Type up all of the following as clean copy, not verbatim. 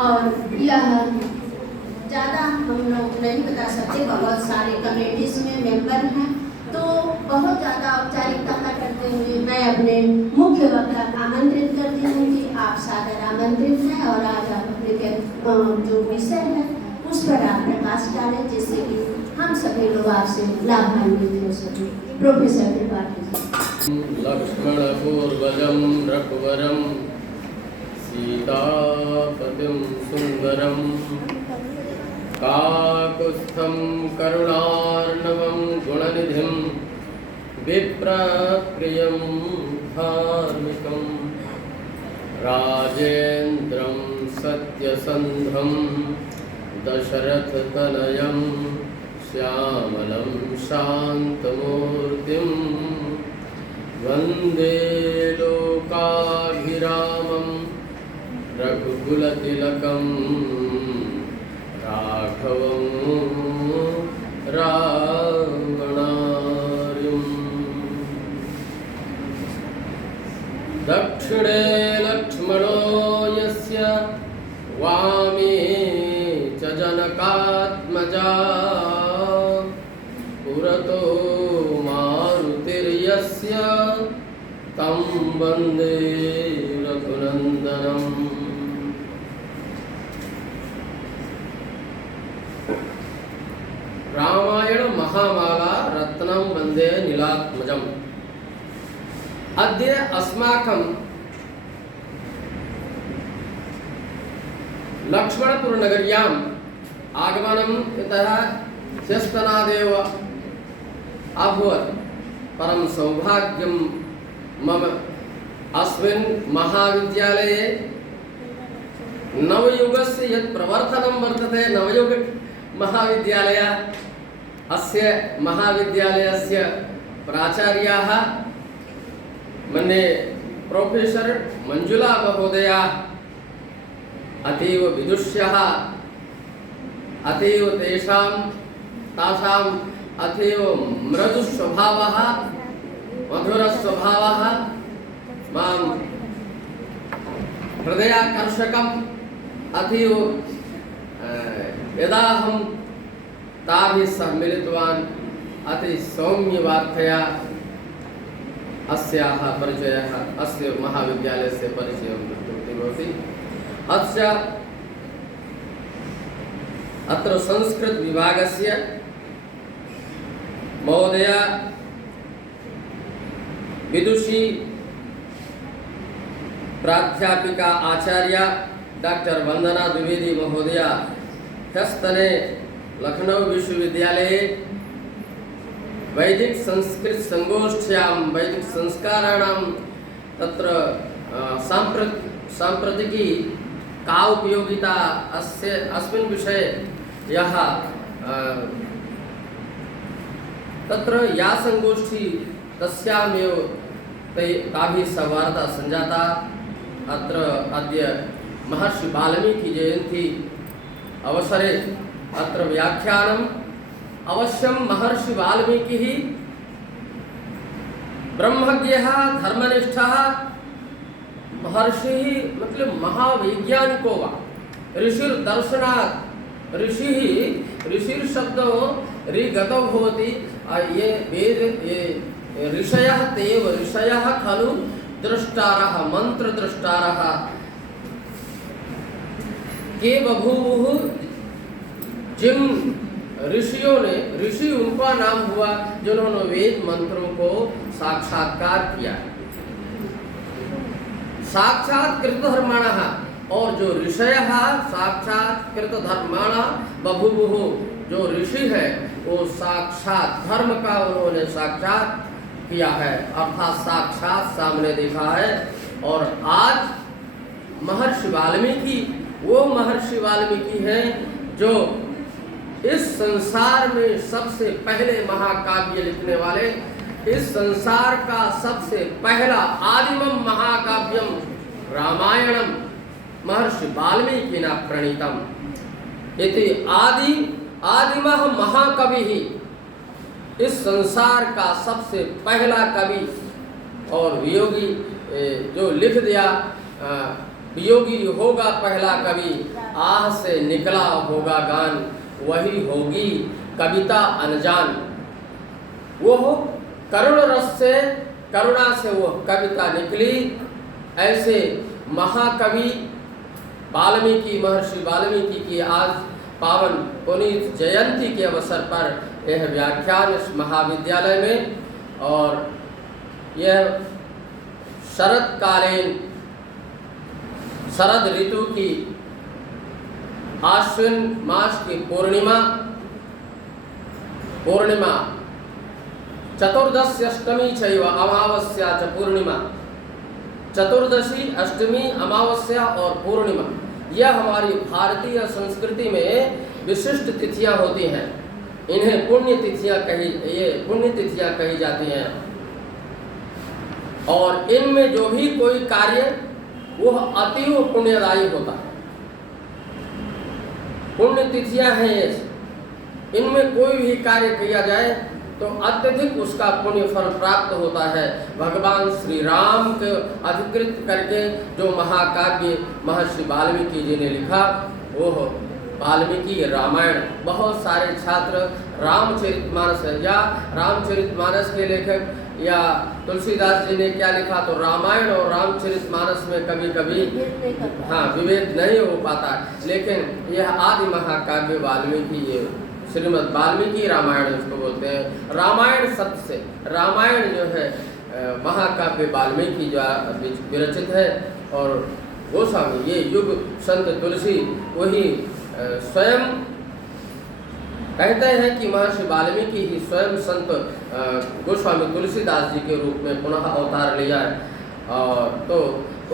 और यह ज़्यादा हम लोग नहीं बता सकते, बहुत सारे कमेटीज में मेंबर हैं, तो बहुत ज़्यादा औपचारिकता न करते हुए मैं अपने मुख्य वक्ता आमंत्रित करती हूँ कि आप सादर आमंत्रित हैं और आज आप अपने जो विषय है उस पर आप प्रकाश डालें, जिससे कि हम सभी लोग आपसे लाभान्वित हो सकें। प्रोफेसर त्रिपाठी। लक्ष्मण पूर्वजं रघुवरं सीतापतिं सुंदरं काकुत्स्थं करुणार्णवं गुणनिधिं विप्रप्रियं धार्मिकं राजेन्द्रं सत्यसन्धं दशरथतनयं श्यामलं शान्तमूर्तिं वन्दे लोकाभिरामं रघुकुलतिलकं राघवं रावणार्यं। दक्षिणे लक्ष्मणो यस्य वामे च जनकात्मजा पुरतो मारुतिर्यस्य तं वन्दे रघुनन्दनम्। रामायण महामाला रत्नं वन्दे नीलात्मजम्। अद्य अस्माकं लक्ष्मणपुर नगर्याम् आगमनं यतः ह्यस्तनादेव अभवत्, परं सौभाग्यं मम अस्मिन् महाविद्यालये नवयुगस्य यत् प्रवर्तनं वर्तते, नवयुग महाविद्यालय अस्य महाविद्यालयस्य प्राचार्याः मन्ये प्रोफेसर मंजुला महोदया अतीव विदुष्यः, अतीव तासाम् अतीव मृदुस्वभावः मधुरस्वभावः मां हृदयाकर्षकम् अतीव। यदा अहं ताभिः सह मिलितवान् अति सौम्यवाक्यया अस्याः परिचयः, अस्य महाविद्यालयस्य परिचयं भवति। अत्र संस्कृत विभागस्य महोदया विदुषी प्राध्यापिका आचार्य डॉक्टर वंदना द्विवेदी महोदया ह्यस्तने लखनऊ विश्वविद्यालये वैदिक संस्कृत संगोष्ठ्यां वैदिक संस्काराणां तत्र साम्प्रतिकी का उपयोगिता अस्मिन् विषये यः तत्र या संगोष्ठी तस्यामेव ताभिः सह वार्ता संजाता। अत्र अद्य महर्षि वाल्मीकि जयन्ती अवसरे अत्र व्याख्यानम् अवश्यं। महर्षि वाल्मीकिः ब्रह्मज्ञः धर्मनिष्ठः महर्षिः, मतलब महावैज्ञानिको वा ऋषिर्दर्शनात्। ऋषिः शब्दो ऋगतो भवति। ये वेद ये ऋषयः तेव ऋषयः खलु द्रष्टारः मंत्रद्रष्टारः के बभूवुः। जिन ऋषियों ने, ऋषि उनका नाम हुआ जिन्होंने वेद मंत्रों को साक्षात्कार किया, साक्षात्कृत धर्माणः। और जो ऋषयः साक्षात्कृत धर्माणः बभूवुः, जो ऋषि है वो साक्षात धर्म का उन्होंने साक्षात किया है, अर्थात साक्षात सामने देखा है। और आज महर्षि वाल्मीकि वो महर्षि वाल्मीकि हैं जो इस संसार में सबसे पहले महाकाव्य लिखने वाले, इस संसार का सबसे पहला आदिमम महाकाव्यम रामायणम महर्षि वाल्मीकिना प्रणीतम इति आदिमः महाकवि ही इस संसार का सबसे पहला कवि और वियोगी जो लिख दिया वियोगी होगा पहला कवि, आह से निकला होगा गान, वही होगी कविता अनजान। वो करुण रस से, करुणा से वो कविता निकली। ऐसे महाकवि वाल्मीकि, महर्षि वाल्मीकि की आज पावन पुनीत जयंती के अवसर पर यह व्याख्यान इस महाविद्यालय में, और यह शरतकालीन शरद ऋतु की आश्विन मास की पूर्णिमा चतुर्दशी अष्टमी चैव अमावस्या च पूर्णिमा, चतुर्दशी अष्टमी अमावस्या और पूर्णिमा, यह हमारी भारतीय संस्कृति में विशिष्ट तिथियां होती हैं। इन्हें पुण्य तिथियां कही जाती हैं। और इनमें जो भी कोई कार्य वह अतीव पुण्यदायी होता है। पुण्य तिथियां हैं ये, इनमें कोई भी कार्य किया जाए तो अत्यधिक उसका पुण्य फल प्राप्त होता है। भगवान श्री राम को अधिकृत करके जो महाकाव्य महर्षि वाल्मीकि जी ने लिखा, वो वाल्मीकि रामायण। बहुत सारे छात्र रामचरितमानस या रामचरितमानस के लेखक या तुलसीदास जी ने क्या लिखा, तो रामायण और रामचरितमानस में कभी कभी विभेद नहीं हो पाता। लेकिन यह आदि महाकाव्य वाल्मीकि, ये श्रीमद् वाल्मीकि रामायण उसको बोलते हैं। रामायण शब्द से रामायण जो है महाकाव्य वाल्मीकि जो विरचित है। और गोस्वामी ये युग संत तुलसी वही स्वयं कहते हैं कि महर्षि वाल्मीकि ही स्वयं संत गोस्वामी तुलसीदास जी के रूप में पुनः अवतार लिया है। और तो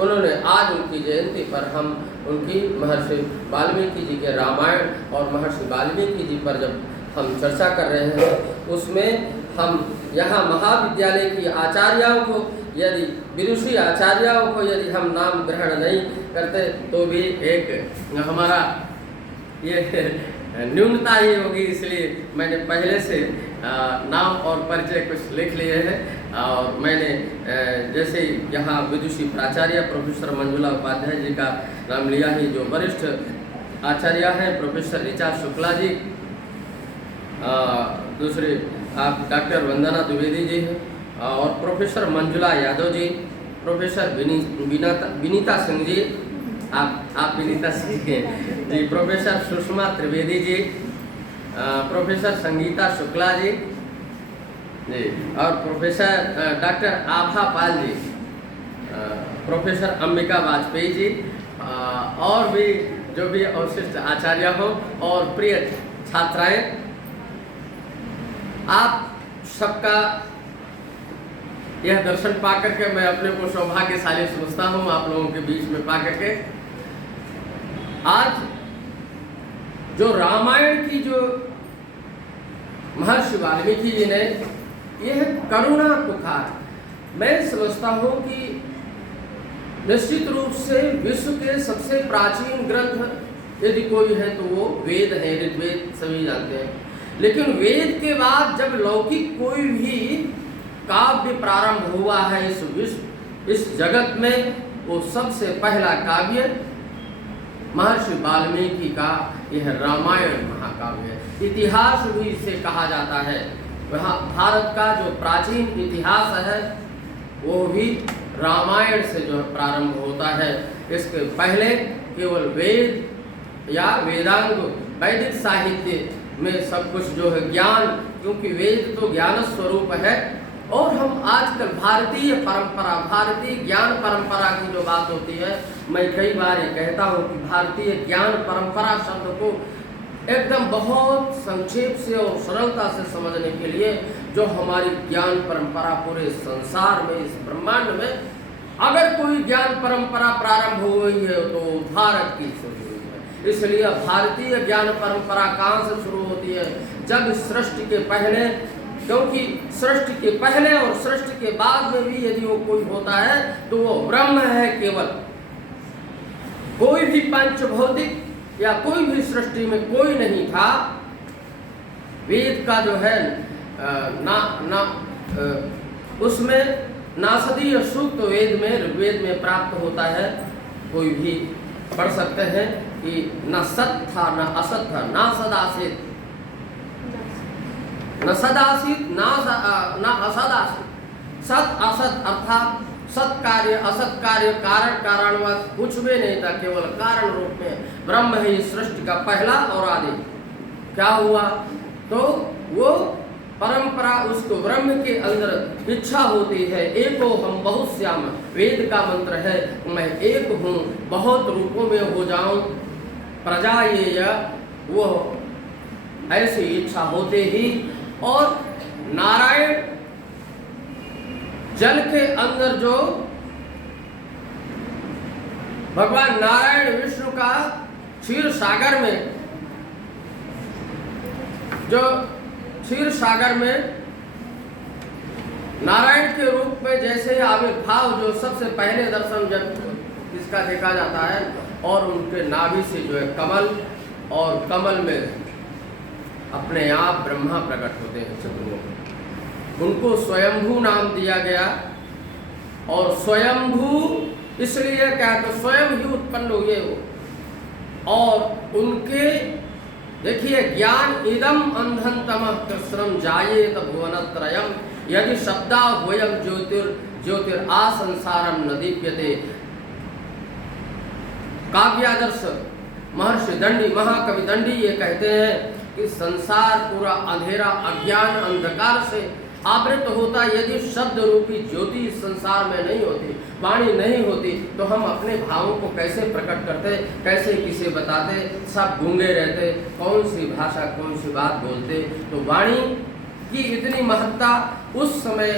उन्होंने आज उनकी जयंती पर हम उनकी महर्षि वाल्मीकि जी के रामायण और महर्षि वाल्मीकि जी पर जब हम चर्चा कर रहे हैं, उसमें हम यहाँ महाविद्यालय की आचार्यों को, यदि विदुषी आचार्यों को यदि हम नाम ग्रहण नहीं करते तो भी एक हमारा ये न्यूनता ही होगी। इसलिए मैंने पहले से नाम और परिचय कुछ लिख लिए हैं। और मैंने जैसे यहाँ विदुषी प्राचार्य प्रोफेसर मंजुला उपाध्याय जी का नाम लिया ही, जो वरिष्ठ आचार्य हैं प्रोफेसर ऋचा शुक्ला जी, दूसरे आप डॉक्टर वंदना द्विवेदी जी हैं, और प्रोफेसर मंजुला यादव जी, प्रोफेसर विनीता सिंह जी, आप विनीता सिंह जी, प्रोफेसर सुषमा त्रिवेदी जी, प्रोफेसर संगीता शुक्ला जी, और प्रोफेसर डॉक्टर आभा पाल जी, प्रोफेसर अंबिका वाजपेयी जी, और भी जो भी अवशिष्ट आचार्य हो, और प्रिय छात्राएं, आप सबका यह दर्शन पा करके मैं अपने को सौभाग्यशाली समझता हूँ, आप लोगों के बीच में पा करके। आज जो रामायण की जो महर्षि वाल्मीकि जी ने यह करुणा पुकार, मैं समझता हूँ कि निश्चित रूप से विश्व के सबसे प्राचीन ग्रंथ यदि कोई है तो वो वेद है, ऋग्वेद सभी जानते हैं। लेकिन वेद के बाद जब लौकिक कोई भी काव्य प्रारंभ हुआ है इस जगत में, वो सबसे पहला काव्य महर्षि वाल्मीकि का यह रामायण महाकाव्य है। इतिहास भी इसे कहा जाता है। वहाँ भारत का जो प्राचीन इतिहास है वो भी रामायण से जो प्रारंभ होता है। इसके पहले केवल वेद या वेदांग वैदिक साहित्य में सब कुछ जो है ज्ञान, क्योंकि वेद तो ज्ञान स्वरूप है। और हम आजकल भारतीय परंपरा, भारतीय ज्ञान परंपरा की जो बात होती है, मैं कई बार ये कहता हूँ कि भारतीय ज्ञान परंपरा शब्द को एकदम बहुत संक्षेप से और सरलता से समझने के लिए जो हमारी ज्ञान परंपरा पूरे संसार में, इस ब्रह्मांड में अगर कोई ज्ञान परंपरा प्रारंभ हो गई है तो भारत की शुरू हुई है। इसलिए भारतीय ज्ञान परंपरा कहाँ से शुरू होती है? जब सृष्टि के पहले, क्योंकि सृष्टि के पहले और सृष्टि के बाद में भी यदि वो कोई होता है तो वो ब्रह्म है केवल। कोई भी पंचभौतिक या कोई भी सृष्टि में कोई नहीं था। वेद का जो है उसमें नासदीय सूक्त वेद में, ऋग्वेद में प्राप्त होता है। कोई भी पढ़ सकते हैं कि न सत था न असत था, ना सदासित, न सदासित न असदासित। सत असत अर्थात सत कार्य असत कार्य, कारण कारणवत कुछ भी नहीं था, केवल कारण रूप में ब्रह्म ही सृष्टि का पहला और आदि। क्या हुआ? तो वो परंपरा, उसको ब्रह्म के अंदर इच्छा होती है, एको हम बहुत श्याम, वेद का मंत्र है, मैं एक हूँ बहुत रूपों में हो जाऊं, प्रजा ये वो ऐसी इच्छा होते ही। और नारायण जल के अंदर जो भगवान नारायण विष्णु का क्षीर सागर में, जो क्षीर सागर में नारायण के रूप में जैसे आविर्भाव, जो सबसे पहले दर्शन जब इसका देखा जाता है, और उनके नाभि से जो है कमल, और कमल में अपने आप ब्रह्मा प्रकट होते हैं चतुर्मुख। उनको स्वयंभू नाम दिया गया। और स्वयंभू इसलिए क्या, तो स्वयं ही उत्पन्न हुए वो। और उनके देखिए, ज्ञान इदम अंधन तमः कृष्णम जायेत भुवनत्रयम्, यदि शब्दा वयम ज्योतिर आ संसारम न दीप्यते। काव्यादर्श महर्षि दंडी, महाकवि दंडी ये कहते हैं कि संसार पूरा अंधेरा, अज्ञान, अंधकार से आवृत होता यदि शब्द रूपी ज्योति इस संसार में नहीं होती, वाणी नहीं होती, तो हम अपने भावों को कैसे प्रकट करते, कैसे किसे बताते, सब गूंगे रहते, कौन सी भाषा कौन सी बात बोलते। तो वाणी की इतनी महत्ता उस समय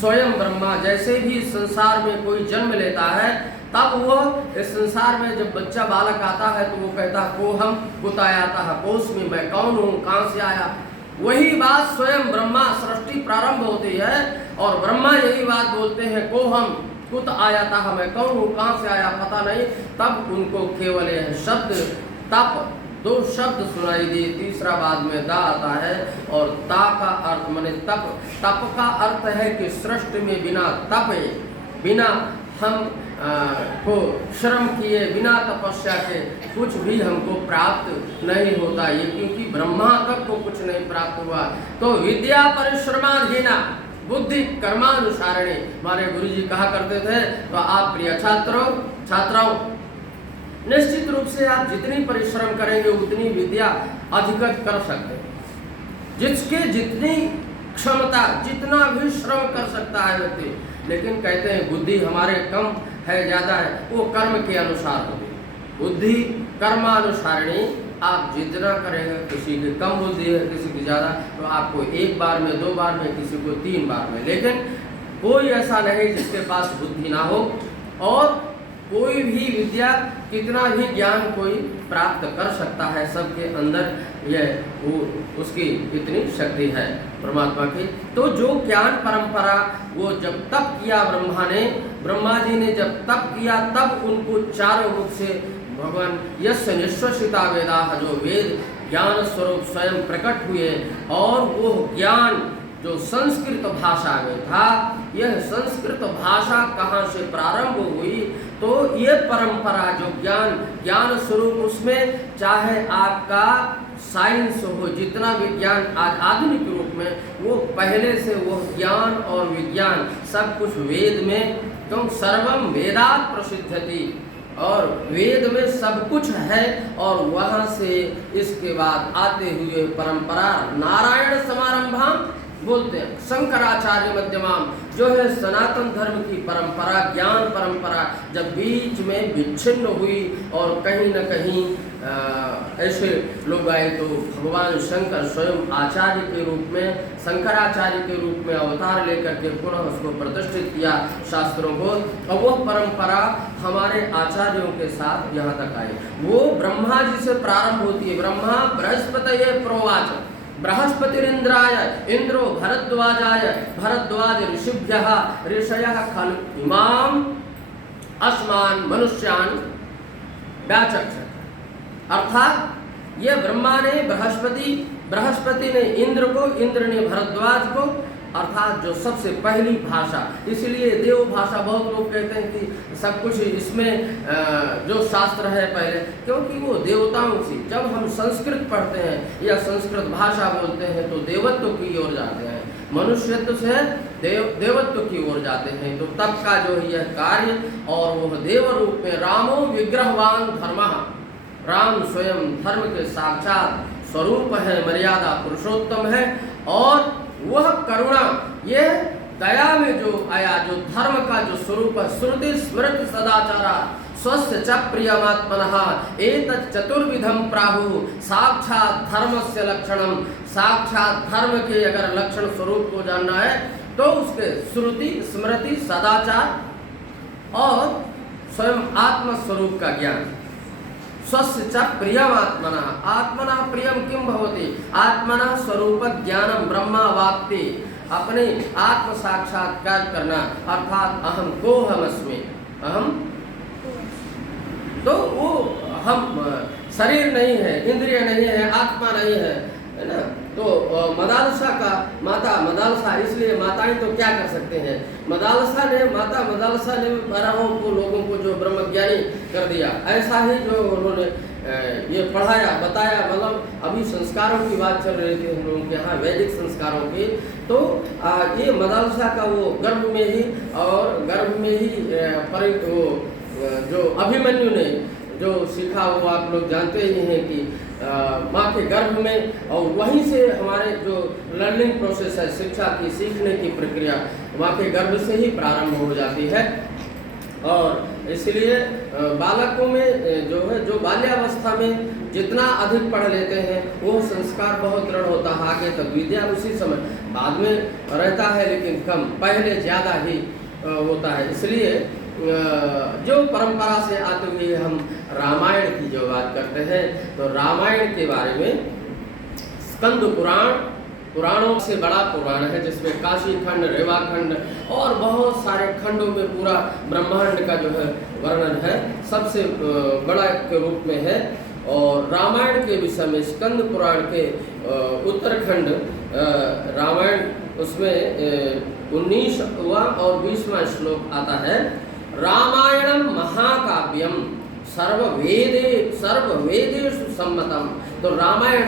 स्वयं ब्रह्मा, जैसे भी संसार में कोई जन्म लेता है, तब वो इस संसार में जब बच्चा बालक आता है तो वो कहता को हम कुतायाता है, कोष में मैं कौन हूँ, कहाँ से आया। वही बात स्वयं ब्रह्मा, सृष्टि प्रारंभ होती है और ब्रह्मा यही बात बोलते हैं को हम कुत आया था, मैं कौन हूँ, कहाँ से आया पता नहीं। तब उनको केवल यह शब्द तप, दो शब्द सुनाई दिए, तीसरा बाद में दा आता है। और ता का अर्थ माने तप, तप का अर्थ है कि सृष्टि में बिना तपे, बिना हम को श्रम किए, बिना तपस्या के कुछ भी हमको प्राप्त नहीं होता। ये क्योंकि ब्रह्मा तक को कुछ नहीं प्राप्त हुआ। तो विद्या परिश्रमाधीना बुद्धि कर्मानुसारिणी हमारे गुरुजी कहा करते थे। तो आप प्रिय छात्राओं निश्चित रूप से आप जितनी परिश्रम करेंगे उतनी विद्या अधिगत कर सकते हैं। जिसके जितनी क्षमता, जितना भी श्रम कर सकता है व्यक्ति, लेकिन कहते हैं बुद्धि हमारे कम है, ज़्यादा है, वो कर्म के अनुसार होगी। बुद्धि कर्मानुसारिणी, आप जितना करेंगे, किसी की कम बुद्धि है, किसी की ज़्यादा, तो आपको एक बार में, दो बार में, किसी को 3 बार में, लेकिन कोई ऐसा नहीं जिसके पास बुद्धि ना हो। और कोई भी विद्या, कितना भी ज्ञान कोई प्राप्त कर सकता है, सबके अंदर यह वो उसकी इतनी शक्ति है परमात्मा की। तो जो ज्ञान परंपरा, वो जब तप किया ब्रह्मा जी ने जब तप किया, तब उनको चारों मुख से भगवान यस्य निश्वसिता वेदाः, जो वेद ज्ञान स्वरूप स्वयं प्रकट हुए। और वो ज्ञान जो संस्कृत भाषा में था, यह संस्कृत भाषा कहाँ से प्रारंभ हुई, तो ये परंपरा जो ज्ञान स्वरूप, उसमें चाहे आपका साइंस हो, जितना विज्ञान आज आधुनिक रूप में, वो पहले से वो ज्ञान और विज्ञान सब कुछ वेद में, क्यों सर्वम वेदात् प्रसिद्धति, और वेद में सब कुछ है। और वहाँ से इसके बाद आते हुए परंपरा नारायण समारंभम बोलते हैं, शंकराचार्य मध्यमाम, जो है सनातन धर्म की परंपरा, ज्ञान परंपरा, जब बीच में विच्छिन्न हुई और कहीं न कहीं ऐसे लोग आए, तो भगवान शंकर स्वयं आचार्य के रूप में, शंकराचार्य के रूप में अवतार लेकर के पुनः उसको प्रतिष्ठित किया शास्त्रों को। और वो परंपरा हमारे आचार्यों के साथ यहाँ तक आई। वो ब्रह्मा जी से प्रारंभ होती है। ब्रह्मा बृहस्पतये प्रोवाच, बृहस्पतिरिंद्राय इंद्रो भरद्वाजाय, भरद्वाज ऋषिभ्यः, ऋषयः खलु इमाम अस्मान मनुष्यान व्याचक्षत। अर्थात ये ब्रह्मा ने बृहस्पति ने इंद्र को, इंद्र ने भरद्वाज को, अर्थात जो सबसे पहली भाषा। इसलिए देव भाषा, बहुत लोग कहते हैं कि सब कुछ इसमें जो शास्त्र है पहले, क्योंकि वो देवताओं से, जब हम संस्कृत पढ़ते हैं या संस्कृत भाषा बोलते हैं तो देवत्व की ओर जाते हैं, मनुष्यत्व से देवत्व की ओर जाते हैं। तो तब का जो यह कार्य, और वह देव रूप में रामो विग्रहवान धर्मः, राम स्वयं धर्म के साक्षात स्वरूप है, मर्यादा पुरुषोत्तम है। और वह करुणा, ये दया में जो आया, जो धर्म का जो स्वरूप है, श्रुति स्मृति सदाचारा स्वस्य च प्रियमात्मनः एतत् चतुर्विधम प्राहु साक्षात धर्मस्य लक्षणम। साक्षात धर्म के अगर लक्षण स्वरूप को जानना है तो उसके श्रुति स्मृति सदाचार और स्वयं आत्म स्वरूप का ज्ञान। स्वस्य च प्रियमात्मनः, आत्मना प्रियम किम भवति, आत्मना स्वरूप ज्ञानम ब्रह्मावाप्ति, अपने आत्म साक्षात्कार करना, अर्थात अहम को हम अस्मि, अहम तो वो हम शरीर नहीं है, इंद्रिय नहीं है, आत्मा नहीं है ना। तो मदालसा का माता मदालसा, इसलिए माताएं तो क्या कर सकते हैं, मदालसा ने, माता मदालसा ने 12 को लोगों को जो ब्रह्मज्ञानी कर दिया, ऐसा ही जो उन्होंने ये पढ़ाया बताया। मतलब अभी संस्कारों की बात चल रही थी हम लोगों के यहाँ, वैदिक संस्कारों की, तो ये मदालसा का वो गर्भ में ही, और गर्भ में ही वो जो अभिमन्यु ने जो सीखा वो आप लोग जानते ही हैं कि माँ के गर्भ में, और वहीं से हमारे जो लर्निंग प्रोसेस है, शिक्षा की, सीखने की प्रक्रिया माँ के गर्भ से ही प्रारंभ हो जाती है। और इसलिए बालकों में जो है, जो बाल्यावस्था में जितना अधिक पढ़ लेते हैं वो संस्कार बहुत दृढ़ होता है, आगे तक विद्या उसी समय, बाद में रहता है लेकिन कम, पहले ज़्यादा ही होता है। इसलिए जो परंपरा से आते हुए हम रामायण की जो बात करते हैं, तो रामायण के बारे में स्कंद पुराण, पुराणों से बड़ा पुराण है, जिसमें काशी खंड, रेवा खंड और बहुत सारे खंडों में पूरा ब्रह्मांड का जो है वर्णन है, सबसे बड़ा के रूप में है। और रामायण के विषय में स्कंद पुराण के उत्तरखंड रामायण, उसमें 19वां और 20वां श्लोक आता है, रामायणम महाकाव्यम सर्ववेदेषु सम्मतम। तो रामायण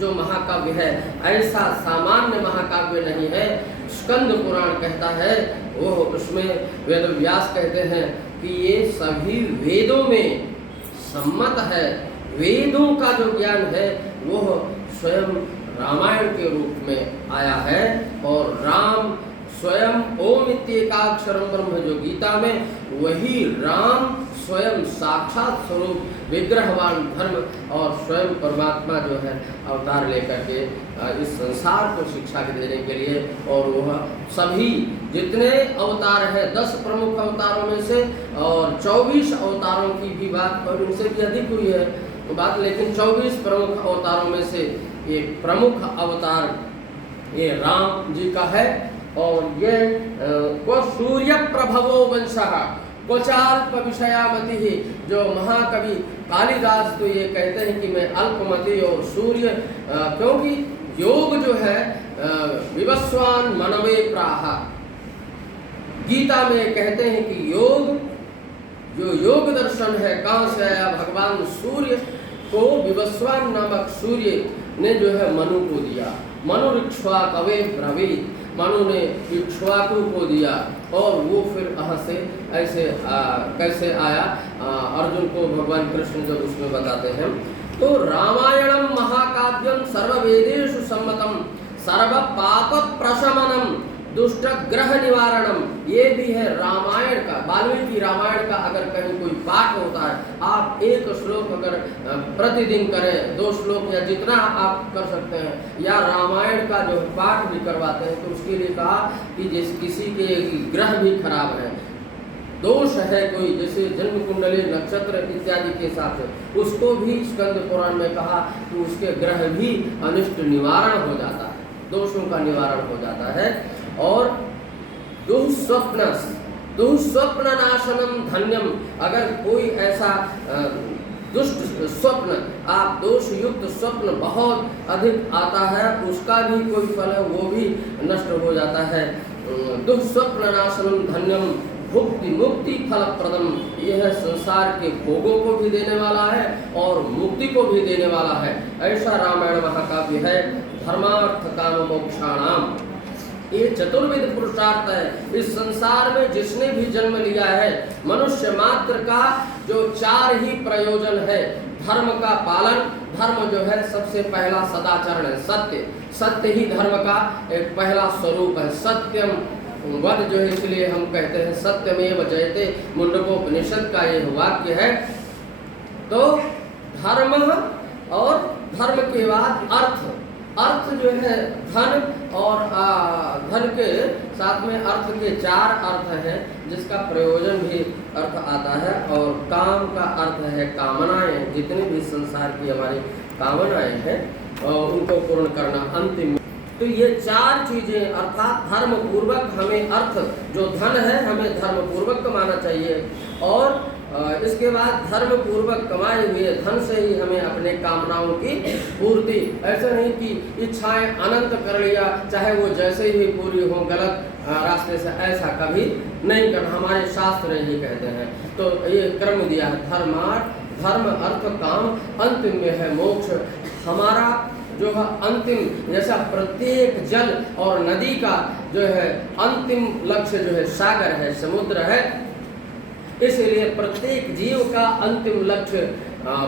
जो महाकाव्य है ऐसा सामान्य महाकाव्य नहीं है। स्कंद पुराण कहता है, वो उसमें वेद व्यास कहते हैं कि ये सभी वेदों में सम्मत है, वेदों का जो ज्ञान है वो स्वयं रामायण के रूप में आया है। और राम स्वयं ओम इत्येकाक्षरम ब्रह्म, जो गीता में, वही राम स्वयं साक्षात स्वरूप विग्रहवान धर्म और स्वयं परमात्मा जो है अवतार लेकर के इस संसार को शिक्षा देने के लिए। और वह सभी जितने अवतार है, 10 प्रमुख अवतारों में से, और 24 अवतारों की भी बात, और उनसे भी अधिक हुई है बात, लेकिन 24 प्रमुख अवतारों में से एक प्रमुख अवतार ये राम जी का है। और ये को सूर्य प्रभवो वंशः क्वचाल्प विषयामति ही, जो महाकवि कालिदास तो ये कहते हैं कि मैं अल्पमति और सूर्य, क्योंकि योग जो है विवस्वान मनवे प्राह, गीता में कहते हैं कि योग, जो योग दर्शन है कहाँ से आया, भगवान सूर्य को विवस्वान नामक सूर्य ने जो है मनु को दिया। मनुरिक्ष्वाकवे ब्रवीत, मनु ने इक्ष्वाकु को दिया, और वो फिर यहाँ से ऐसे कैसे आया, अर्जुन को भगवान कृष्ण जब उसमें बताते हैं। तो रामायणम महाकाव्यम सर्ववेदेषु सम्मतम सर्व पाप प्रशमनम दुष्ट ग्रह निवारणम, ये भी है रामायण का, वाल्मीकि रामायण का अगर कहीं कोई पाठ होता है, आप एक श्लोक अगर प्रतिदिन करें, 2 श्लोक या जितना आप कर सकते हैं, या रामायण का जो पाठ भी करवाते हैं, तो उसके लिए कहा कि जिस किसी के ग्रह भी खराब है, दोष है कोई, जैसे जन्म कुंडली नक्षत्र इत्यादि के साथ, उसको भी स्कंद पुराण में कहा कि उसके ग्रह भी अनिष्ट निवारण हो जाता है, दोषों का निवारण हो जाता है। और दुःस्वप्न नाशनम धन्यम, अगर कोई ऐसा दुष्ट स्वप्न, आप दोष युक्त स्वप्न बहुत अधिक आता है, उसका भी कोई फल है वो भी नष्ट हो जाता है। दुःस्वप्न नाशनम धन्यम भुक्ति मुक्ति फलप्रदम, यह संसार के भोगों को भी देने वाला है और मुक्ति को भी देने वाला है। ऐसा रामायण महाकाव्य है। धर्मार्थ काम मोक्षाणाम, ये चतुर्विध पुरुषार्थ है। इस संसार में जिसने भी जन्म लिया है, मनुष्य मात्र का जो 4 ही प्रयोजन है। धर्म का पालन, धर्म जो है सबसे पहला सदाचरण है, सत्य, सत्य ही धर्म का एक पहला स्वरूप है। सत्यम वद जो है, इसलिए हम कहते हैं सत्यमेव जयते, मुंडकोपनिषद का ये वाक्य है। तो धर्म और धर्म के बाद अर्थ, अर्थ जो है धन, और धन के साथ में अर्थ के 4 अर्थ हैं, जिसका प्रयोजन भी अर्थ आता है। और काम का अर्थ है कामनाएं, जितने भी संसार की हमारी कामनाएं हैं उनको पूर्ण करना अंतिम। तो ये 4 चीजें अर्थात धर्म पूर्वक हमें अर्थ जो धन है हमें धर्म पूर्वक कमाना चाहिए, और इसके बाद धर्म पूर्वक कमाए हुए धन से ही हमें अपने कामनाओं की पूर्ति, ऐसा नहीं कि इच्छाएं अनंत कर लिया चाहे वो जैसे ही पूरी हो गलत रास्ते से, ऐसा कभी नहीं करना। हमारे शास्त्र यही कहते हैं। तो ये क्रम दिया है, धर्म अर्थ काम, अंतिम में है मोक्ष। हमारा जो है अंतिम, जैसा प्रत्येक जल और नदी का जो है अंतिम लक्ष्य जो है सागर है, समुद्र है, इसलिए प्रत्येक जीव का अंतिम लक्ष्य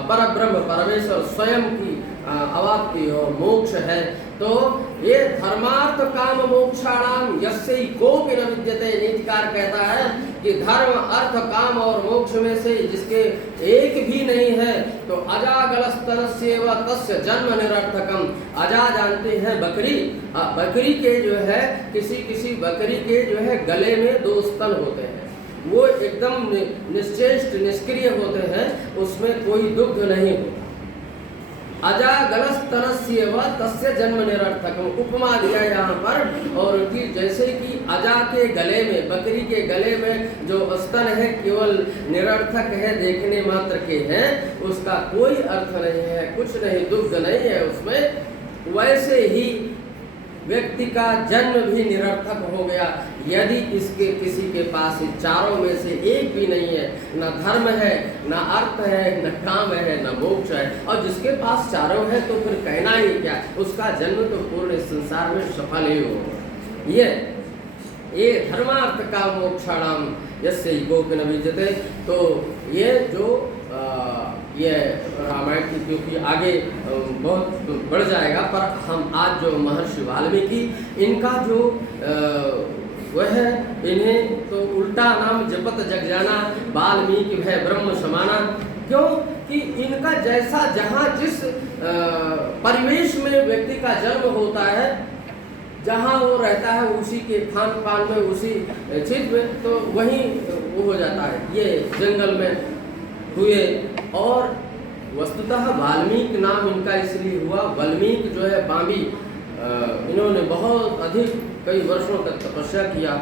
परब्रह्म परमेश्वर स्वयं की अवाप्ति और मोक्ष है। तो ये धर्मार्थ काम मोक्षाणाम यस्यै कोपि न विद्यते, नीतिकार कहता है कि धर्म अर्थ काम और मोक्ष में से जिसके एक भी नहीं है, तो अजागलस्तरस्येव तस्य जन्म निरर्थकम। अजा जानते हैं बकरी, बकरी के जो है किसी बकरी के जो है गले में 2 स्तन होते हैं, वो एकदम निश्चेष्ट निष्क्रिय होते हैं, उसमें कोई दुग्ध नहीं होता। अजागलस्तनस्येव तस्य जन्म निरर्थकम, उपमा दिया यहाँ पर। और कि जैसे कि अजा के गले में, बकरी के गले में जो स्तन है केवल निरर्थक है, देखने मात्र के हैं, उसका कोई अर्थ नहीं है, कुछ नहीं, दुग्ध नहीं है उसमें, वैसे ही व्यक्ति का जन्म भी निरर्थक हो गया यदि इसके किसी के पास इन 4 में से एक भी नहीं है, न धर्म है, न अर्थ है, न काम है, न मोक्ष है। और जिसके पास 4 है तो फिर कहना ही क्या, उसका जन्म तो पूर्ण संसार में सफल ही हो। ये धर्मार्थ का मोक्षाणाम यस्यै कोपि न विद्यते। तो ये जो ये रामायण की, क्योंकि आगे बहुत बढ़ जाएगा, पर हम आज जो महर्षि वाल्मीकि, इनका जो वह है, इन्हें तो उल्टा नाम जपत जग जाना, वाल्मीकि भय ब्रह्म समाना। क्यों कि इनका जैसा जहाँ जिस परिवेश में व्यक्ति का जन्म होता है, जहाँ वो रहता है उसी के खान पान में, उसी चीज में, तो वहीं वो हो जाता है। ये जंगल में हुए, और वस्तुतः वाल्मीकि नाम इनका इसलिए हुआ, वाल्मीकि जो है बामी, इन्होंने बहुत अधिक कई वर्षों तक तपस्या किया,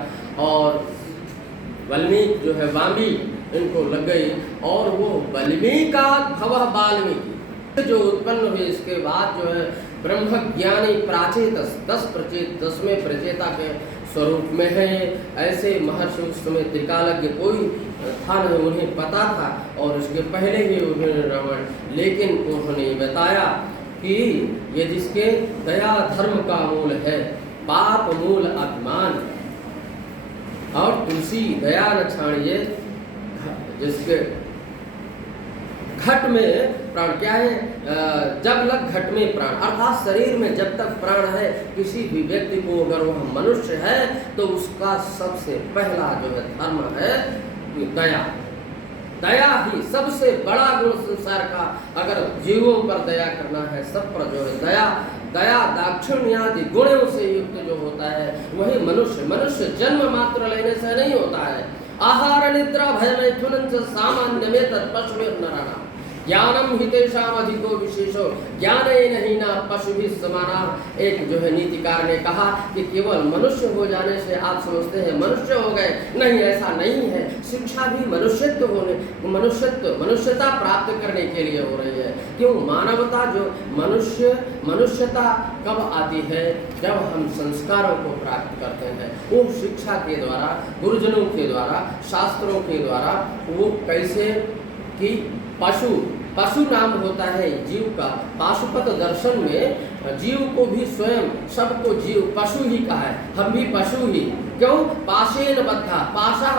और वाल्मीकि जो है बामी इनको लग गई, और वो वाल्मीका भवः वाल्मीकि जो उत्पन्न हुए, इसके बाद जो है ब्रह्म ज्ञानी प्राचेत 10वें प्रचेता के स्वरूप में है। ऐसे महर्षि उस समय त्रिकालज्ञ कोई था नहीं, उन्हें पता था, और इसके पहले ही उन्होंने रावण, लेकिन उन्होंने बताया कि ये जिसके दया धर्म का मूल है, पाप मूल अभिमान, और तुलसी दया न छाड़िए, जिसके घट में प्राण, क्या है, जब लग घट में प्राण, अर्थात शरीर में जब तक प्राण है, किसी भी व्यक्ति को अगर वह मनुष्य है तो उसका सबसे पहला जो है धर्म है दया। दया ही सबसे बड़ा गुण संसार का, अगर जीवों पर दया करना है, सब पर जो है दया दाक्षिण्यादि गुणों से युक्त जो होता है वही मनुष्य जन्म मात्र लेने से नहीं होता है। आहार निद्रा भय मैथुन सामान्य में तत्पशु नराणाम, ज्ञानम हितेषाम अधिको विशेषो ज्ञानेन हीना पशुभिः समाना। एक जो है नीतिकार ने कहा कि केवल मनुष्य हो जाने से आप समझते हैं मनुष्य हो गए, नहीं, ऐसा नहीं है। शिक्षा भी मनुष्यता प्राप्त करने के लिए हो रही है। क्यों? मानवता जो मनुष्यता कब आती है? जब हम संस्कारों को प्राप्त करते हैं, वो शिक्षा के द्वारा, गुरुजनों के द्वारा, शास्त्रों के द्वारा। वो कैसे कि पशु नाम होता है जीव का। पाशुपत दर्शन में जीव को भी स्वयं सबको जीव पशु ही कहा है। हम भी पशु ही। क्यों? पाशेन बद्धा, पाशा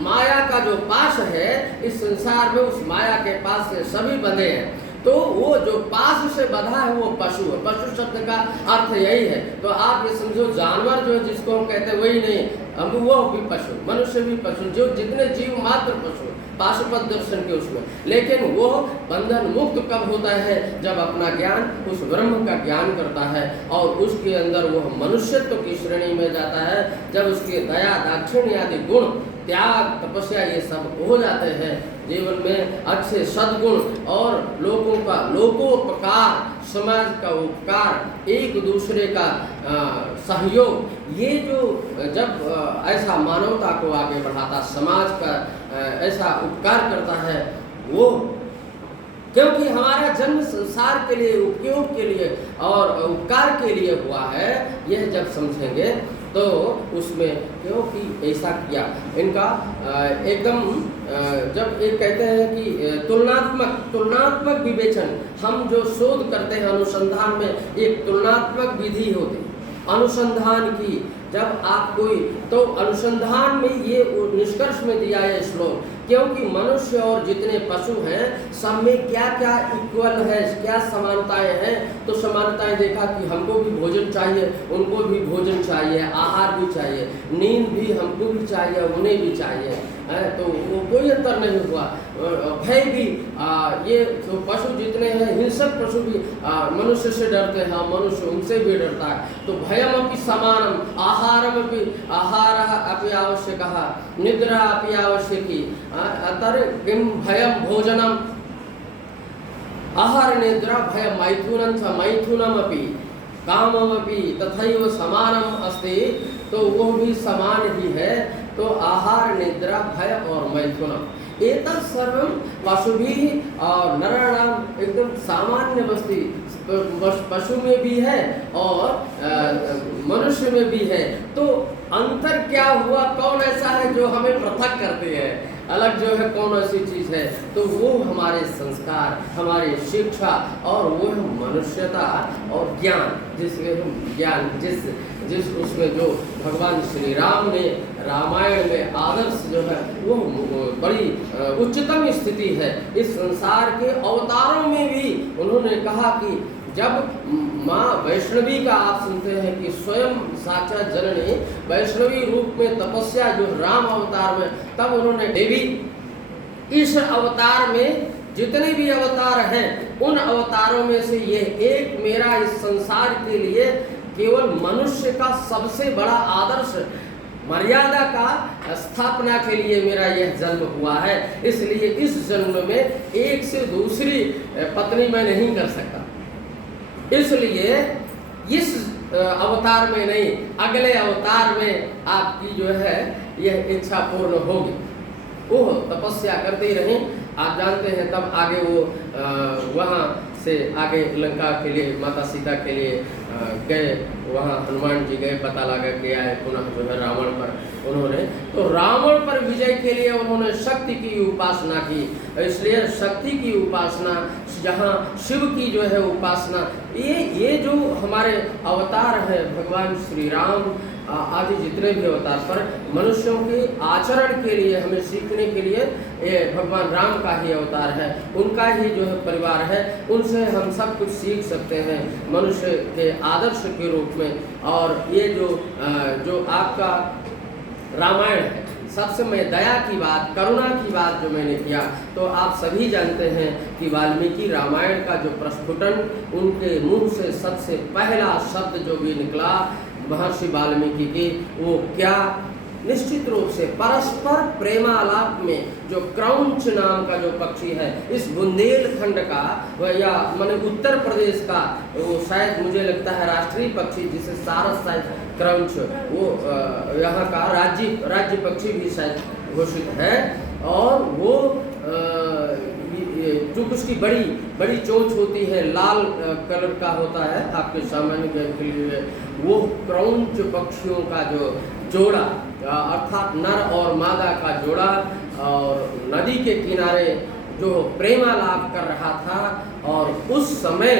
माया का जो पाश है इस संसार में, उस माया के पास से सभी बंधे हैं। तो वो जो पास से बंधा है वो पशु है। पशु शब्द का अर्थ यही है। तो आप ये समझो जानवर जो है जिसको हम कहते हैं वही नहीं, हम वो भी पशु, मनुष्य भी पशु, जो जितने जीव मात्र पशु पाशुपत दर्शन के उसमें। लेकिन वो बंधन मुक्त कब होता है? जब अपना ज्ञान उस ब्रह्म का ज्ञान करता है और उसके अंदर वो मनुष्यत्व की श्रेणी में जाता है। जब उसके दया दाक्षिण्य आदि गुण, त्याग, तपस्या ये सब हो जाते हैं जीवन में, अच्छे सद्गुण और लोगों का लोकोपकार, समाज का उपकार, एक दूसरे का सहयोग, ये जो जब ऐसा मानवता को आगे बढ़ाता, समाज का ऐसा उपकार करता है वो, क्योंकि हमारा जन्म संसार के लिए, उपयोग के लिए और उपकार के लिए हुआ है, यह जब समझेंगे तो उसमें क्योंकि ऐसा किया इनका एकदम जब एक कहते हैं कि तुलनात्मक विवेचन, हम जो शोध करते हैं अनुसंधान में, एक तुलनात्मक विधि होती है अनुसंधान की। जब आप कोई, तो अनुसंधान में ये निष्कर्ष में दिया है श्लोक, क्योंकि मनुष्य और जितने पशु हैं सब में क्या क्या इक्वल है, क्या समानताएं हैं। तो समानताएं देखा कि हमको भी भोजन चाहिए, उनको भी भोजन चाहिए, आहार भी चाहिए, नींद भी हमको भी चाहिए, उन्हें भी चाहिए, तो वो कोई अंतर नहीं हुआ। भय भी ये तो पशु जितने हैं, हिंसक पशु भी मनुष्य से डरते हैं, मनुष्य उनसे भी डरता है। तो भयम अपि समानम, आहारम अपि आवश्यकः, निद्रा अपि आवश्यकी, अतर किम भयम भोजनम, आहार निद्रा भय मैथुनम च मैथुनमपि काममपि तथैव समानम अस्ति। तो वो भी समान ही है। तो आहार निद्रा भय और मैथुनम एतत् सर्वम पशुभिः और नराणाम एकदम सामान्य वस्ती, पशु में भी है और मनुष्य में भी है। तो अंतर क्या हुआ? कौन ऐसा है जो हमें पृथक करते हैं, अलग जो है कौन ऐसी चीज है? तो वो हमारे संस्कार, हमारी शिक्षा और वो मनुष्यता और ज्ञान, जिसमें हम ज्ञान जिस उसमें जो भगवान श्री राम ने रामायण में आदर्श जो है वो बड़ी उच्चतम स्थिति है। इस संसार के अवतारों में भी उन्होंने कहा कि जब माँ वैष्णवी का आप सुनते हैं कि स्वयं साक्षात जननी वैष्णवी रूप में तपस्या जो राम अवतार में, तब उन्होंने देवी इस अवतार में जितने भी अवतार हैं उन अवतारों में से ये एक मेरा इस संसार के लिए केवल मनुष्य का सबसे बड़ा आदर्श मर्यादा का स्थापना के लिए मेरा यह जन्म हुआ है। इसलिए इस जन्म में एक से दूसरी पत्नी मैं नहीं कर सकता, इसलिए इस अवतार में नहीं, अगले अवतार में आपकी जो है यह इच्छा पूर्ण होगी। वो तपस्या करते ही रहें। आप जानते हैं तब आगे वो वहाँ से आगे लंका के लिए, माता सीता के लिए गए, वहाँ हनुमान जी गए, पता लगा के आए पुनः जो है रावण पर उन्होंने, तो रावण पर विजय के लिए उन्होंने शक्ति की उपासना की। इसलिए शक्ति की उपासना, जहाँ शिव की जो है उपासना, ये जो हमारे अवतार है भगवान श्री राम आदि जितने भी अवतार पर मनुष्यों के आचरण के लिए, हमें सीखने के लिए ये भगवान राम का ही अवतार है, उनका ही जो है परिवार है, उनसे हम सब कुछ सीख सकते हैं मनुष्य के आदर्श के रूप में। और ये जो आपका रामायण है, सबसे मैं दया की बात, करुणा की बात जो मैंने किया, तो आप सभी जानते हैं कि वाल्मीकि रामायण का जो प्रस्फुटन उनके मुंह से सबसे पहला शब्द जो भी निकला महर्षि वाल्मीकि की, वो क्या निश्चित रूप से परस्पर प्रेमालाप में जो क्रौंच नाम का जो पक्षी है, इस बुंदेलखंड का या माने उत्तर प्रदेश का, वो शायद मुझे लगता है राष्ट्रीय पक्षी, जिसे सारस शायद क्रौंच, वो यहाँ का राज्य पक्षी भी शायद घोषित है। और वो जो उसकी बड़ी चोंच होती है, लाल कलर का होता है, आपके सामान्य ज्ञान के लिए वो क्रौंच पक्षियों का जो जोड़ा, अर्थात नर और मादा का जोड़ा, और नदी के किनारे जो प्रेमालाप कर रहा था। और उस समय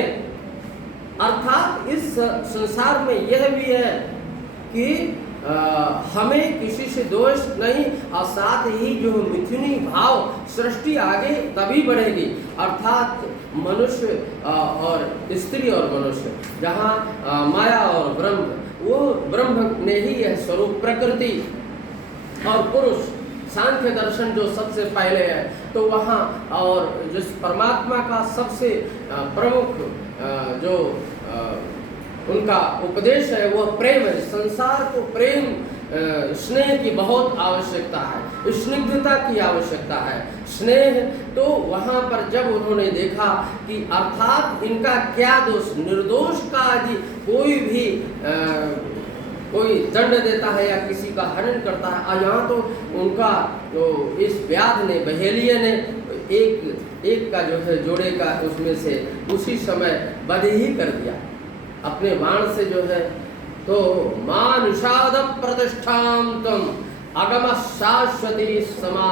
अर्थात इस संसार में यह भी है कि हमें किसी से दोष नहीं, और साथ ही जो मिथुनी भाव सृष्टि आगे तभी बढ़ेगी, अर्थात मनुष्य और स्त्री और मनुष्य, जहाँ माया और ब्रह्म, वो ब्रह्म ने ही यह स्वरूप, प्रकृति और पुरुष, सांख्य दर्शन जो सबसे पहले है, तो वहाँ और जिस परमात्मा का सबसे प्रमुख जो उनका उपदेश है वो प्रेम है। संसार को प्रेम, स्नेह की बहुत आवश्यकता है, स्निग्धता की आवश्यकता है, स्नेह। तो वहाँ पर जब उन्होंने देखा कि अर्थात इनका क्या दोष, निर्दोष का यदि कोई भी कोई दंड देता है या किसी का हनन करता है, और यहाँ तो उनका जो इस व्याध ने, बहेलिये ने एक का जो है जोड़े का उसमें से उसी समय वध ही कर दिया अपने बाण से जो है। तो मानुषाद प्रतिष्ठाम तम अगम शाश्वती समा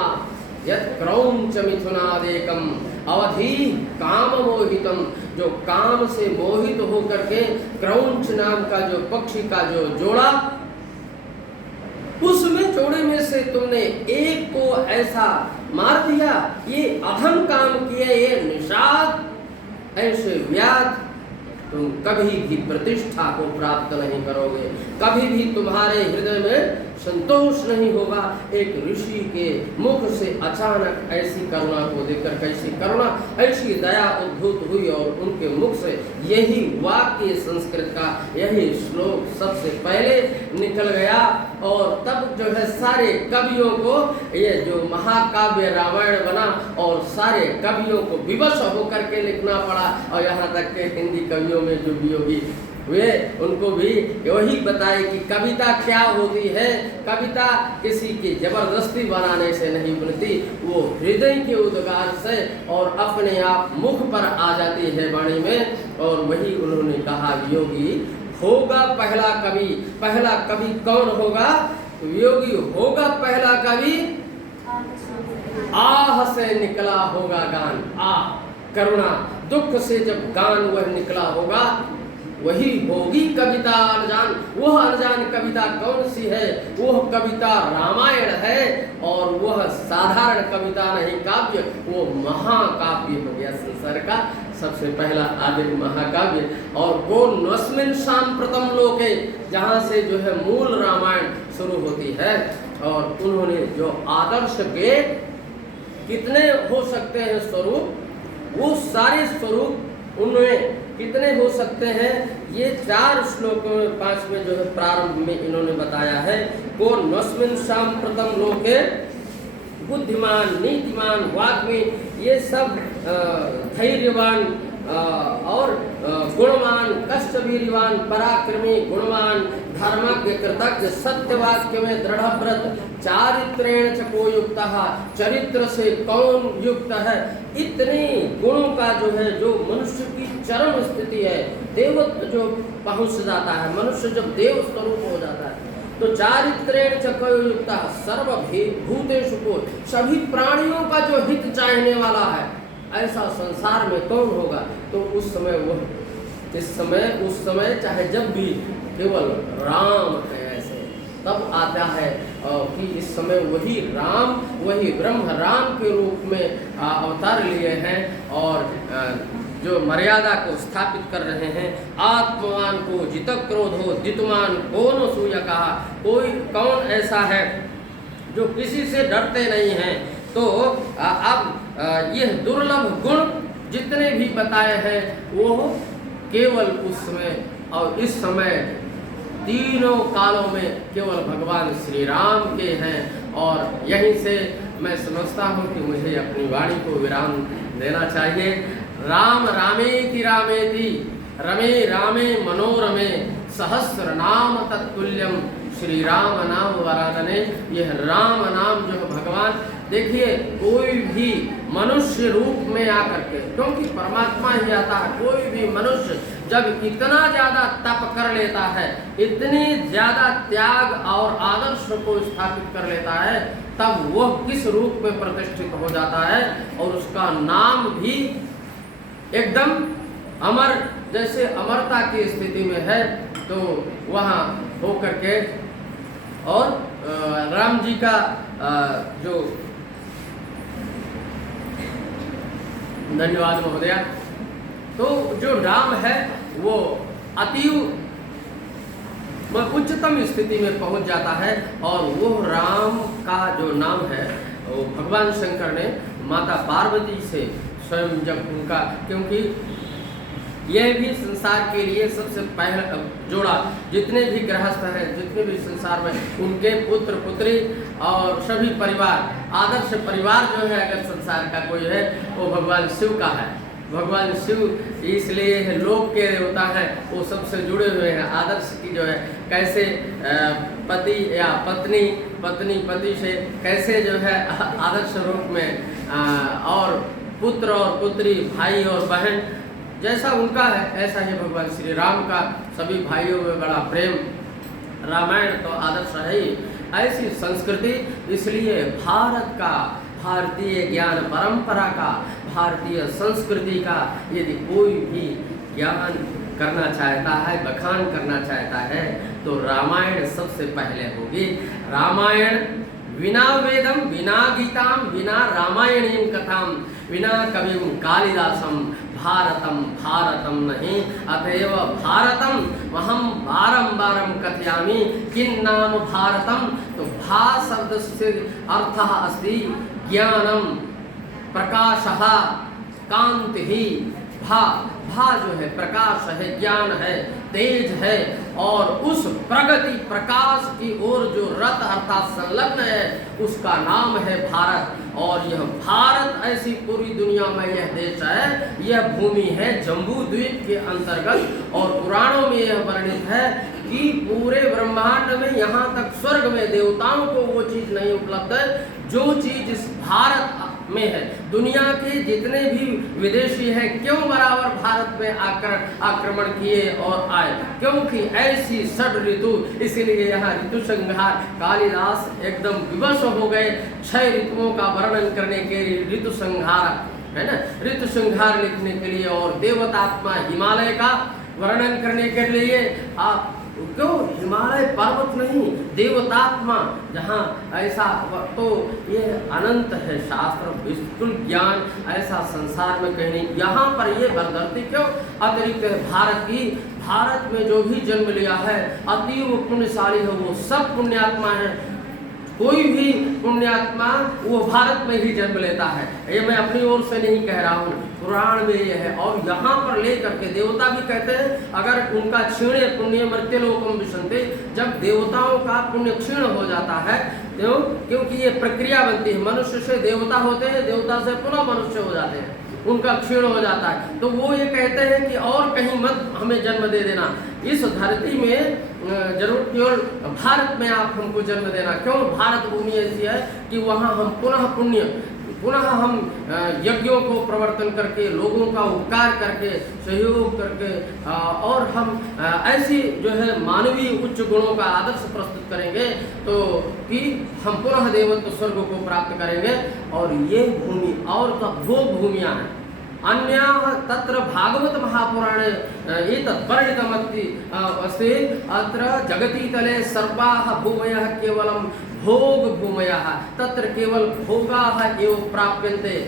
यत् क्रौंच मिथुनादेकम अवधि काम मोहितम, जो काम से मोहित होकर के क्रौंच नाम का जो पक्षी का जो जोड़ा, उसमें जोड़े में से तुमने एक को ऐसा मार दिया, ये अधम काम किए, ये निषाद, ऐसे व्याध तुम कभी भी प्रतिष्ठा को प्राप्त नहीं करोगे, कभी भी तुम्हारे हृदय में संतोष नहीं होगा। एक ऋषि के मुख से अचानक ऐसी करुणा को देखकर, कैसी करुणा, ऐसी दया उद्भूत हुई, और उनके मुख से यही वाक्य, संस्कृत का यही श्लोक सबसे पहले निकल गया। और तब जो है सारे कवियों को ये जो महाकाव्य रामायण बना, और सारे कवियों को विवश होकर के लिखना पड़ा। और यहाँ तक के हिंदी कवियों में जो वियोगी वे, उनको भी वही बताए कि कविता क्या होती है। कविता किसी की जबरदस्ती बनाने से नहीं बनती, वो हृदय के उद्गार से और अपने आप मुख पर आ जाती है वाणी में। और वही उन्होंने कहा, योगी होगा पहला कवि। पहला कवि कौन होगा? योगी होगा पहला कवि, आह से निकला होगा गान। करुणा दुख से जब गान वह निकला होगा, वही होगी कविता अनजान। वह अनजान कविता कौन सी है? वह कविता रामायण है, और वह साधारण कविता नहीं, काव्य, वो महाकाव्य हो गया संसार का सबसे पहला आदि महाकाव्य। और वो नस्मिन सांप्रतम लोके, जहाँ से जो है मूल रामायण शुरू होती है। और उन्होंने जो आदर्श के कितने हो सकते हैं स्वरूप, वो सारे स्वरूप उनमें कितने हो सकते हैं, ये 4 श्लोकों में 5 में जो है प्रारंभ में इन्होंने बताया है। को नस्मिन सांप्रतम लोके, बुद्धिमान, नीतिमान, वाग्मी, ये सब धैर्यवान और गुणवान, कष्टवीरवान, पराक्रमी, गुणवान, धर्मज्ञ, कृतज्ञ, सत्यवाक्य में दृढ़व्रत, चारित्रेण च को युक्तः, चरित्र से कौन युक्त है। इतने गुणों का जो है, जो मनुष्य की चरम स्थिति है, देवत्व जो पहुंच जाता है, मनुष्य जब देव स्वरूप हो जाता है, तो चारित्रेण च को युक्तः, सर्वभूतेषु को, सभी प्राणियों का जो हित चाहने वाला है, ऐसा संसार में कौन होगा? तो उस समय वह, इस समय, उस समय चाहे जब भी केवल राम है, ऐसे तब आता है कि इस समय वही राम, वही ब्रह्म राम के रूप में अवतार लिए हैं, और जो मर्यादा को स्थापित कर रहे हैं। आत्मवान को जित क्रोध हो, जितमान कौन सूय कहा, कोई कौन ऐसा है जो किसी से डरते नहीं हैं। तो अब यह दुर्लभ गुण जितने भी बताए हैं, वो केवल उस समय और इस समय तीनों कालों में केवल भगवान श्री राम के हैं। और यहीं से मैं समझता हूँ कि मुझे अपनी वाणी को विराम देना चाहिए। राम रामेति रामेति रमे रामे मनोरमे सहस्र नाम तत्तुल्यम श्री राम नाम वरानने। यह राम नाम जो है भगवान, देखिए कोई भी मनुष्य रूप में आकर के, क्योंकि परमात्मा ही आता है, कोई भी मनुष्य जब इतना ज़्यादा तप कर लेता है, इतनी ज़्यादा त्याग और आदर्श को स्थापित कर लेता है, तब वह किस रूप में प्रतिष्ठित हो जाता है और उसका नाम भी एकदम अमर, जैसे अमरता की स्थिति में है। तो वहाँ होकर के और राम जी का जो, धन्यवाद महोदया, तो जो राम है वो अतीव उच्चतम स्थिति में पहुंच जाता है। और वो राम का जो नाम है वो भगवान शंकर ने माता पार्वती से स्वयं जब उनका, क्योंकि यह भी संसार के लिए सबसे पहला जोड़ा, जितने भी गृहस्थ हैं, जितने भी संसार में उनके पुत्र पुत्री और सभी परिवार, आदर्श परिवार जो है अगर संसार का कोई है वो भगवान शिव का है। भगवान शिव इसलिए लोक के देवता हैं, वो सबसे जुड़े हुए हैं। आदर्श की जो है कैसे पति या पत्नी, पत्नी पति से कैसे जो है आदर्श रूप में, और पुत्र और पुत्री, भाई और बहन, जैसा उनका है ऐसा ही भगवान श्री राम का सभी भाइयों में बड़ा प्रेम। रामायण तो आदर्श है ही, ऐसी संस्कृति, इसलिए भारत का, भारतीय ज्ञान परंपरा का, भारतीय संस्कृति का यदि कोई भी ज्ञान करना चाहता है, बखान करना चाहता है, तो रामायण सबसे पहले होगी। रामायण विना वेदम, बिना गीताम, बिना रामायणीं कथाम, बिना कविम कालिदासम भारतम भारतम नहीं। अतएव भारतम वहम बारंबारम कथयामि। किं नाम भारतम? तो भा शब्द से अर्थ अस्ति ज्ञानम, प्रकाशः, कांति। भा भा जो है प्रकाश है, ज्ञान है, तेज है, और उस प्रगति प्रकाश की ओर जो रथ अर्थात संलग्न है उसका नाम है भारत। और यह भारत ऐसी पूरी दुनिया में यह देश है, यह भूमि है जम्बू द्वीप के अंतर्गत। और पुराणों में यह वर्णित है कि पूरे ब्रह्मांड में यहाँ तक स्वर्ग में देवताओं को वो चीज नहीं उपलब्ध है जो चीज इस भारत में है। दुनिया के जितने भी विदेशी हैं क्यों बराबर भारत में आक्रमण किए और आए? क्योंकि ऐसी षड ऋतु, इसीलिए यहाँ ऋतु संहार, कालिदास एकदम विवश हो गए 6 ऋतुओं का वर्णन करने के लिए, ऋतु संहार है ना, ऋतु संहार लिखने के लिए, और देवतात्मा हिमालय का वर्णन करने के लिए। आप क्यों हिमालय पर्वत नहीं, देवतात्मा जहाँ ऐसा, तो ये अनंत है शास्त्र, विस्तृत ज्ञान ऐसा संसार में कहीं नहीं। यहाँ पर ये बरदर्ती क्यों अतिरिक्त है भारत की? भारत में जो भी जन्म लिया है अतीव पुण्यशाली है, वो सब पुण्यात्मा है। कोई भी पुण्यात्मा वो भारत में ही जन्म लेता है, ये मैं अपनी ओर से नहीं कह रहा हूँ, पुराण में ये है। और यहाँ पर लेकर के देवता भी कहते हैं अगर उनका क्षीणे पुण्य मर्त्य लोकम विशन्ते, जब देवताओं का पुण्य क्षीण हो जाता है, क्यों? क्योंकि ये प्रक्रिया बनती है, मनुष्य से देवता होते हैं, देवता से पुनः मनुष्य हो जाते हैं, उनका क्षीण हो जाता है। तो वो ये कहते हैं कि और कहीं मत हमें जन्म दे देना, इस धरती में जरूर केवल भारत में आप हमको जन्म देना। क्यों? भारत भूमि ऐसी है कि वहाँ हम पुनः हम यज्ञों को प्रवर्तन करके, लोगों का उपकार करके, सहयोग करके, और हम ऐसी जो है मानवीय उच्च गुणों का आदर्श प्रस्तुत करेंगे तो कि हम पुनः देवत्व स्वर्ग को प्राप्त करेंगे। और ये भूमि और तो 2 भूमियाँ हैं, अन्या तत्र भागवत महापुराणे एतत् वर्णितमस्ति अस्ति। अत्र जगति तले सर्वाः भूमयः केवलं भोग भूमयः, तत्र केवल भोगाः एव प्राप्यन्ते,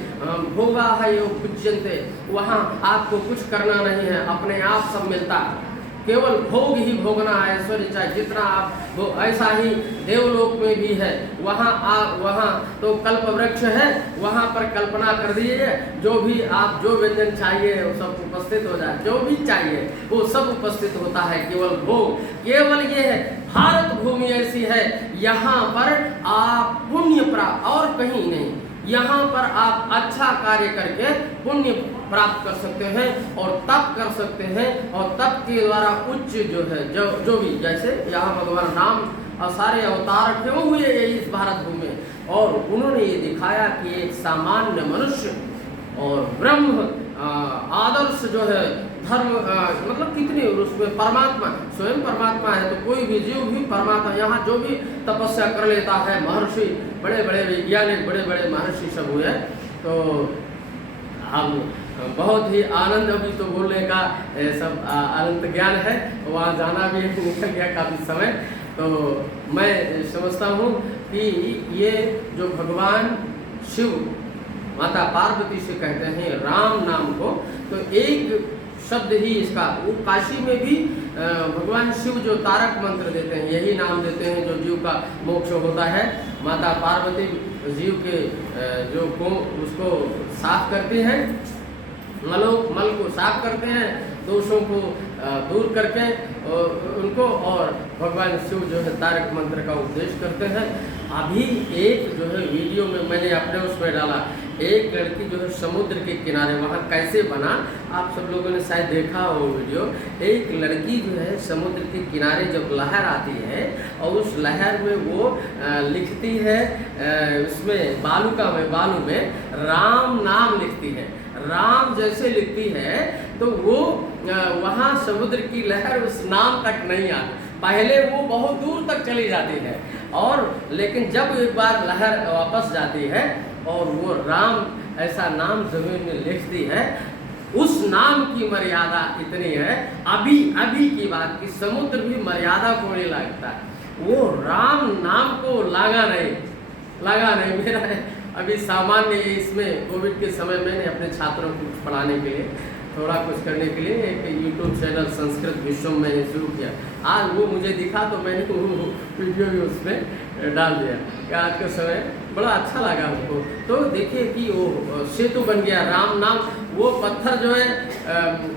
भोगाः एव पूज्यन्ते। वहाँ आपको कुछ करना नहीं है, अपने आप सब मिलता है। केवल भोग ही भोगना है ऐश्वर्य, चाहे जितना आप वो, ऐसा ही देवलोक में भी है। वहाँ तो कल्प वृक्ष है, वहाँ पर कल्पना कर दीजिए जो भी आप जो व्यंजन चाहिए वो सब उपस्थित हो जाए, जो भी चाहिए वो सब उपस्थित होता है। केवल भोग, केवल ये है भारत भूमि ऐसी है, यहाँ पर आप पुण्य प्राप्त, और कहीं नहीं, यहाँ पर आप अच्छा कार्य करके पुण्य प्राप्त कर सकते हैं और तप कर सकते हैं, और तप के द्वारा उच्च जो है जो भी, जैसे यहाँ भगवान राम और सारे अवतार क्यों हुए इस भारत भूमि में, और उन्होंने ये दिखाया कि एक सामान्य मनुष्य और ब्रह्म आदर्श जो है धर्म, मतलब कितने उसमें परमात्मा, स्वयं परमात्मा है, तो कोई भी जीव भी परमात्मा। यहाँ जो भी तपस्या कर लेता है, महर्षि, बड़े बड़े वैज्ञानिक, बड़े बड़े महर्षि सब हुए। तो हम बहुत ही आनंद, अभी तो बोलने का सब अनंत ज्ञान है, वहाँ जाना भी निकल गया काफ़ी समय। तो मैं समझता हूँ कि ये जो भगवान शिव माता पार्वती से कहते हैं राम नाम को, तो एक शब्द ही इसका, वो काशी में भी भगवान शिव जो तारक मंत्र देते हैं, यही नाम देते हैं जो जीव का मोक्ष होता है। माता पार्वती जीव के जो को उसको साफ करते हैं, मल को साफ करते हैं, दोषों को दूर करके उनको, और भगवान शिव जो है तारक मंत्र का उपदेश करते हैं। अभी एक जो है वीडियो में मैंने अपने उसमें डाला, एक लड़की जो है समुद्र के किनारे, वहाँ कैसे बना, आप सब लोगों ने शायद देखा हो वीडियो। एक लड़की जो है समुद्र के किनारे जब लहर आती है और उस लहर में वो लिखती है, उसमें बालू में राम नाम लिखती है। राम जैसे लिखती है तो वो वहाँ समुद्र की लहर उस नाम तक नहीं आती, पहले वो बहुत दूर तक चली जाती है, और लेकिन जब एक बार लहर वापस जाती है और वो राम ऐसा नाम जमीन में लिखती है, उस नाम की मर्यादा इतनी है, अभी की बात की, समुद्र भी मर्यादा को नहीं लगता, वो राम नाम को लगा नहीं। मेरा अभी सामान्य इसमें कोविड के समय मैंने अपने छात्रों को पढ़ाने के लिए, थोड़ा कुछ करने के लिए एक यूट्यूब चैनल संस्कृत विश्व में मैंने शुरू किया। आज वो मुझे दिखा तो मैंने वो वीडियो भी उसमें डाल दिया कि आज के समय बड़ा अच्छा लगा हमको। तो देखिए कि वो सेतु बन गया राम नाम, वो पत्थर जो है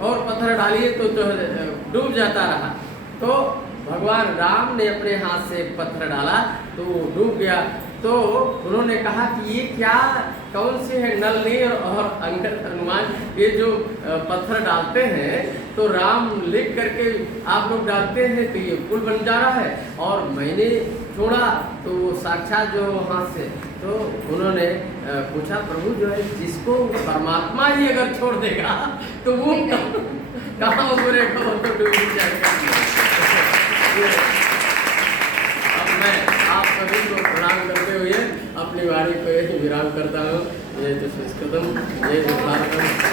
और पत्थर डालिए तो जो है डूब जाता रहा, तो भगवान राम ने अपने हाथ से एक पत्थर डाला तो वो डूब गया। तो उन्होंने कहा कि ये क्या, कौन से है नल नीर और अंगद हनुमान, ये जो पत्थर डालते हैं तो राम लिख करके आप लोग डालते हैं तो ये पुल बन जा रहा है, और मैंने छोड़ा तो वो साक्षात जो वहाँ से, तो उन्होंने पूछा प्रभु जो है जिसको परमात्मा ही अगर छोड़ देगा तो वो कहाँ उतरेगा, वो तो डूब जाएगा। अब मैं आप सभी को प्रणाम करते हुए अपनी वाणी को यही विराम करता हूँ। ये जो संस्कृतम, ये जो भारतम।